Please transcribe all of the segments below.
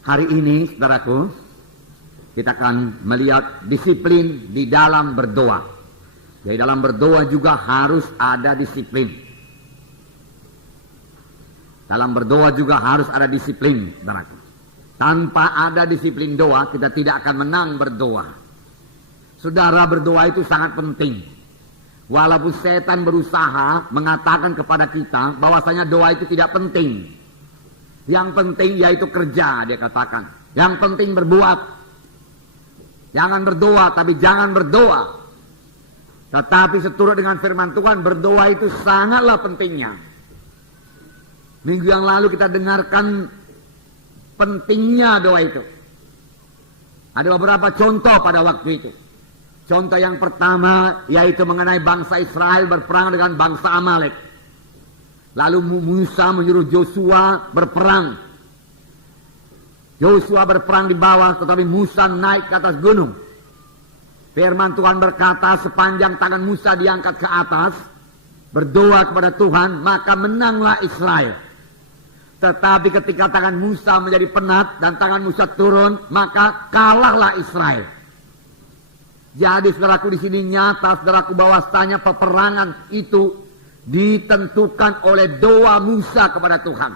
Hari ini, saudaraku, kita akan melihat disiplin di dalam berdoa. Jadi dalam berdoa juga harus ada disiplin. Dalam berdoa juga harus ada disiplin, saudaraku. Tanpa ada disiplin doa, kita tidak akan menang berdoa. Saudara, berdoa itu sangat penting. Walaupun setan berusaha mengatakan kepada kita bahwasanya doa itu tidak penting. Yang penting yaitu kerja, dia katakan. Yang penting berbuat. Jangan berdoa, tapi jangan berdoa. Tetapi seturut dengan firman Tuhan, berdoa itu sangatlah pentingnya. Minggu yang lalu kita dengarkan pentingnya doa itu. Ada beberapa contoh pada waktu itu. Contoh yang pertama yaitu mengenai bangsa Israel berperang dengan bangsa Amalek. Lalu Musa menyuruh Joshua berperang. Joshua berperang di bawah, tetapi Musa naik ke atas gunung. Firman Tuhan berkata, sepanjang tangan Musa diangkat ke atas, berdoa kepada Tuhan, maka menanglah Israel. Tetapi ketika tangan Musa menjadi penat dan tangan Musa turun, maka kalahlah Israel. Jadi saudaraku, di sini nyata saudaraku bahwasanya peperangan itu ditentukan oleh doa Musa kepada Tuhan.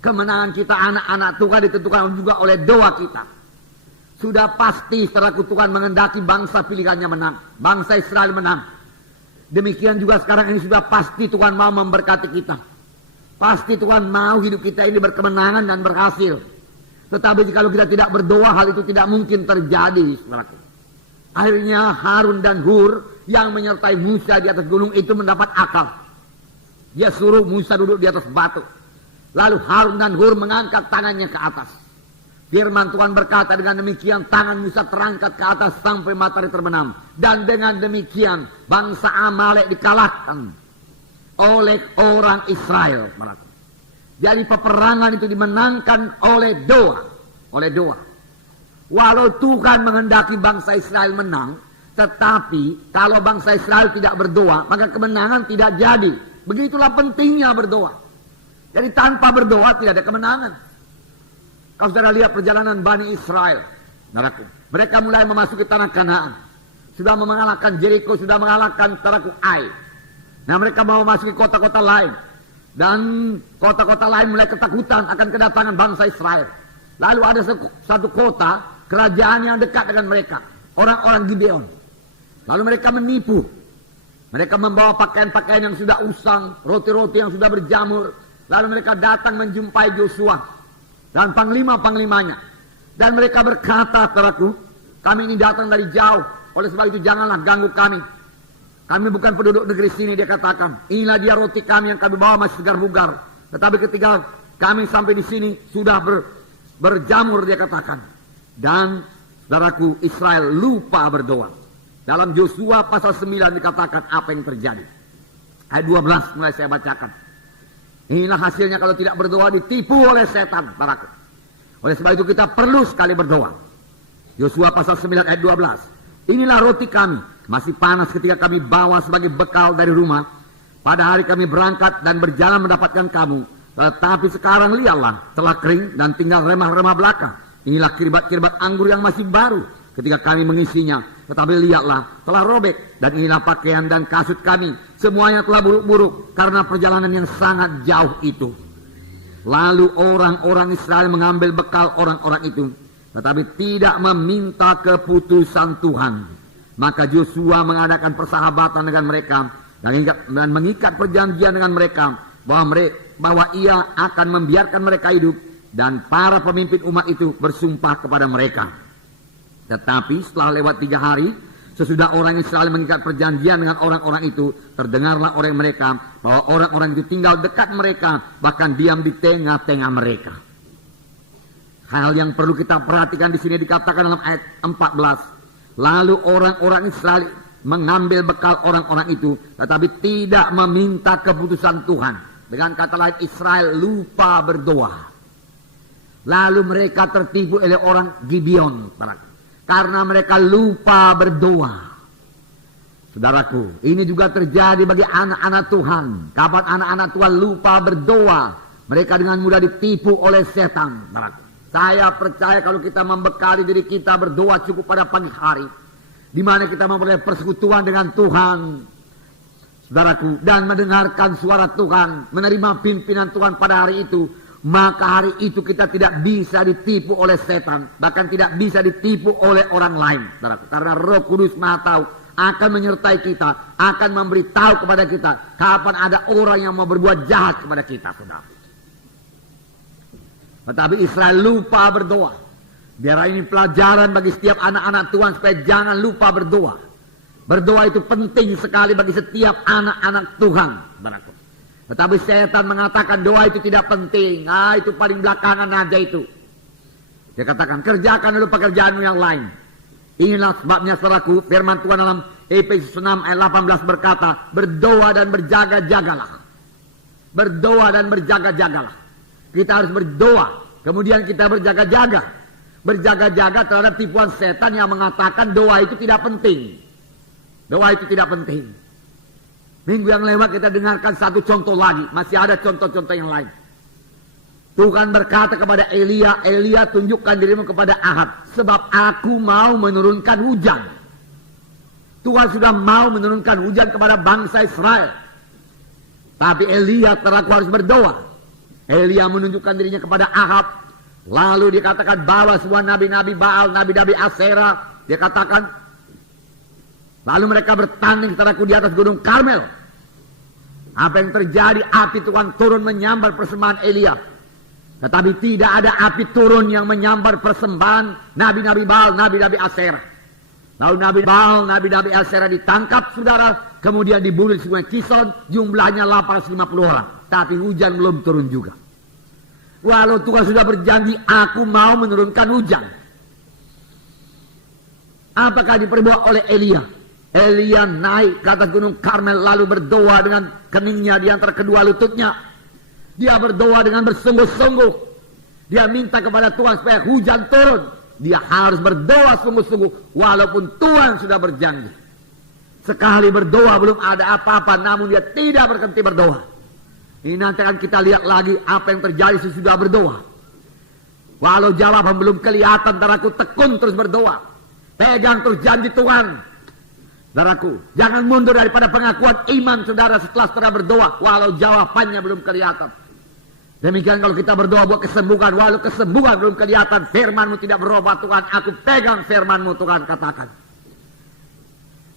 Kemenangan kita anak-anak Tuhan ditentukan juga oleh doa kita. Sudah pasti saudaraku, Tuhan mengendaki bangsa pilihannya menang, bangsa Israel menang. Demikian juga sekarang ini sudah pasti Tuhan mau memberkati kita. Pasti Tuhan mau hidup kita ini berkemenangan dan berhasil. Tetapi kalau kita tidak berdoa, hal itu tidak mungkin terjadi, saudaraku. Akhirnya Harun dan Hur yang menyertai Musa di atas gunung itu mendapat akal. Dia suruh Musa duduk di atas batu. Lalu Harun dan Hur mengangkat tangannya ke atas. Firman Tuhan berkata, dengan demikian tangan Musa terangkat ke atas sampai matahari terbenam. Dan dengan demikian bangsa Amalek dikalahkan oleh orang Israel. Jadi peperangan itu dimenangkan oleh doa. Oleh doa. Walau Tuhan menghendaki bangsa Israel menang, tetapi kalau bangsa Israel tidak berdoa, maka kemenangan tidak jadi. Begitulah pentingnya berdoa. Jadi tanpa berdoa tidak ada kemenangan. Kalau saudara lihat perjalanan Bani Israel, saudaraku, mereka mulai memasuki tanah Kanaan. Sudah mengalahkan Jericho, sudah mengalahkan saudaraku Ai. Nah, mereka mau memasuki kota-kota lain. Dan kota-kota lain mulai ketakutan akan kedatangan bangsa Israel. Lalu ada satu kota, kerajaan yang dekat dengan mereka, orang-orang Gibeon. Lalu mereka menipu. Mereka membawa pakaian-pakaian yang sudah usang, roti-roti yang sudah berjamur. Lalu mereka datang menjumpai Joshua dan panglima-panglimanya. Dan mereka berkata, saudaraku, kami ini datang dari jauh, oleh sebab itu janganlah ganggu kami. Kami bukan penduduk negeri sini, dia katakan. Inilah dia roti kami yang kami bawa masih segar bugar. Tetapi ketika kami sampai di sini sudah berjamur, dia katakan. Dan saudaraku, Israel lupa berdoa. Dalam Joshua pasal 9 dikatakan apa yang terjadi. Ayat 12 mulai saya bacakan. Inilah hasilnya kalau tidak berdoa, ditipu oleh setan, saudaraku. Oleh sebab itu kita perlu sekali berdoa. Joshua pasal 9 ayat 12. Inilah roti kami, masih panas ketika kami bawa sebagai bekal dari rumah. Pada hari kami berangkat dan berjalan mendapatkan kamu. Tetapi sekarang lihatlah, telah kering dan tinggal remah-remah belaka. Inilah kirbat-kirbat anggur yang masih baru ketika kami mengisinya. Tetapi lihatlah, telah robek. Dan inilah pakaian dan kasut kami. Semuanya telah buruk-buruk karena perjalanan yang sangat jauh itu. Lalu orang-orang Israel mengambil bekal orang-orang itu, tetapi tidak meminta keputusan Tuhan. Maka Joshua mengadakan persahabatan dengan mereka dan mengikat perjanjian dengan mereka bahwa ia akan membiarkan mereka hidup, dan para pemimpin umat itu bersumpah kepada mereka. Tetapi setelah lewat 3 hari, sesudah orang Israel mengikat perjanjian dengan orang-orang itu, terdengarlah oleh mereka bahwa orang-orang itu tinggal dekat mereka, bahkan diam di tengah-tengah mereka. Hal yang perlu kita perhatikan di sini dikatakan dalam ayat 14. Lalu orang-orang Israel mengambil bekal orang-orang itu, tetapi tidak meminta keputusan Tuhan. Dengan kata lain, Israel lupa berdoa. Lalu mereka tertipu oleh orang Gibeon, karena mereka lupa berdoa. Saudaraku, ini juga terjadi bagi anak-anak Tuhan. Kapan anak-anak Tuhan lupa berdoa, mereka dengan mudah ditipu oleh setan. Saya percaya kalau kita membekali diri kita berdoa cukup pada pagi hari, di mana kita memperoleh persekutuan dengan Tuhan, saudaraku, dan mendengarkan suara Tuhan, menerima pimpinan Tuhan pada hari itu, maka hari itu kita tidak bisa ditipu oleh setan, bahkan tidak bisa ditipu oleh orang lain, saudaraku, karena Roh Kudus Maha Tahu akan menyertai kita, akan memberitahu kepada kita kapan ada orang yang mau berbuat jahat kepada kita, saudara. Tetapi Israel lupa berdoa. Biar ini pelajaran bagi setiap anak-anak Tuhan supaya jangan lupa berdoa. Berdoa itu penting sekali bagi setiap anak-anak Tuhan. Tetapi setan mengatakan doa itu tidak penting. Itu paling belakangan aja itu. Dia katakan kerjakan dulu pekerjaanmu yang lain. Inilah sebabnya saudaraku, firman Tuhan dalam Efesus 6 ayat 18 berkata, berdoa dan berjaga-jagalah. Berdoa dan berjaga-jagalah. Kita harus berdoa, kemudian kita berjaga-jaga. Berjaga-jaga terhadap tipuan setan yang mengatakan doa itu tidak penting. Doa itu tidak penting. Minggu yang lewat kita dengarkan satu contoh lagi. Masih ada contoh-contoh yang lain. Tuhan berkata kepada Elia, Elia tunjukkan dirimu kepada Ahab, sebab aku mau menurunkan hujan. Tuhan sudah mau menurunkan hujan kepada bangsa Israel. Tapi Elia terlaku harus berdoa. Elia menunjukkan dirinya kepada Ahab. Lalu dikatakan bawa semua nabi-nabi Baal, nabi-nabi Aserah. Dia katakan. Lalu mereka bertanding saudaraku di atas gunung Karmel. Apa yang terjadi? Api Tuhan turun menyambar persembahan Elia. Tetapi tidak ada api turun yang menyambar persembahan nabi-nabi Baal, nabi-nabi Aserah. Lalu nabi Baal, nabi-nabi Aserah ditangkap saudara. Kemudian dibunuh di sungai Kison. Jumlahnya 850 orang. Tapi hujan belum turun juga. Walau Tuhan sudah berjanji, aku mau menurunkan hujan. Apakah diperbuat oleh Elia? Elia naik ke atas gunung Karmel lalu berdoa dengan keningnya di antara kedua lututnya. Dia berdoa dengan bersungguh-sungguh. Dia minta kepada Tuhan supaya hujan turun. Dia harus berdoa sungguh-sungguh walaupun Tuhan sudah berjanji. Sekali berdoa belum ada apa-apa, namun dia tidak berhenti berdoa. Ini nanti akan kita lihat lagi apa yang terjadi sesudah berdoa. Walau jawaban belum kelihatan, saudaraku, tekun terus berdoa. Pegang terus janji Tuhan. Saudaraku, jangan mundur daripada pengakuan iman saudara setelah berdoa. Walau jawabannya belum kelihatan. Demikian kalau kita berdoa buat kesembuhan. Walau kesembuhan belum kelihatan, firman-Mu tidak berubah Tuhan. Aku pegang firman-Mu Tuhan, katakan.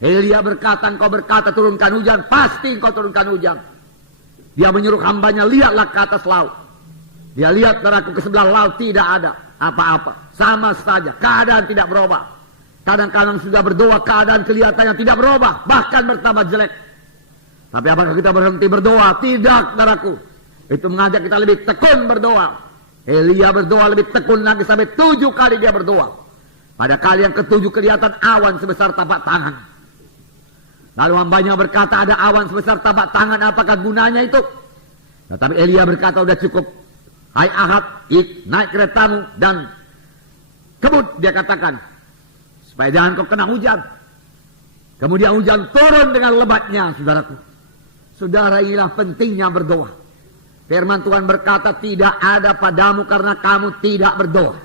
Elia berkata, engkau berkata turunkan hujan. Pasti engkau turunkan hujan. Dia menyuruh hambanya, lihatlah ke atas laut. Dia lihat saudaraku ke sebelah laut tidak ada apa-apa. Sama saja, keadaan tidak berubah. Kadang-kadang sudah berdoa, keadaan kelihatannya tidak berubah. Bahkan bertambah jelek. Tapi apakah kita berhenti berdoa? Tidak, saudaraku. Itu mengajak kita lebih tekun berdoa. Elia berdoa lebih tekun lagi sampai 7 kali dia berdoa. Pada kali yang ke-7 kelihatan awan sebesar tapak tangan. Lalu hambanya berkata ada awan sebesar tapak tangan, apakah gunanya itu? Tetapi Elia berkata udah cukup. Hai Ahab, naik keretamu dan kebut, dia katakan. Supaya jangan kau kena hujan. Kemudian hujan turun dengan lebatnya, saudaraku. Saudara, inilah pentingnya berdoa. Firman Tuhan berkata tidak ada padamu karena kamu tidak berdoa.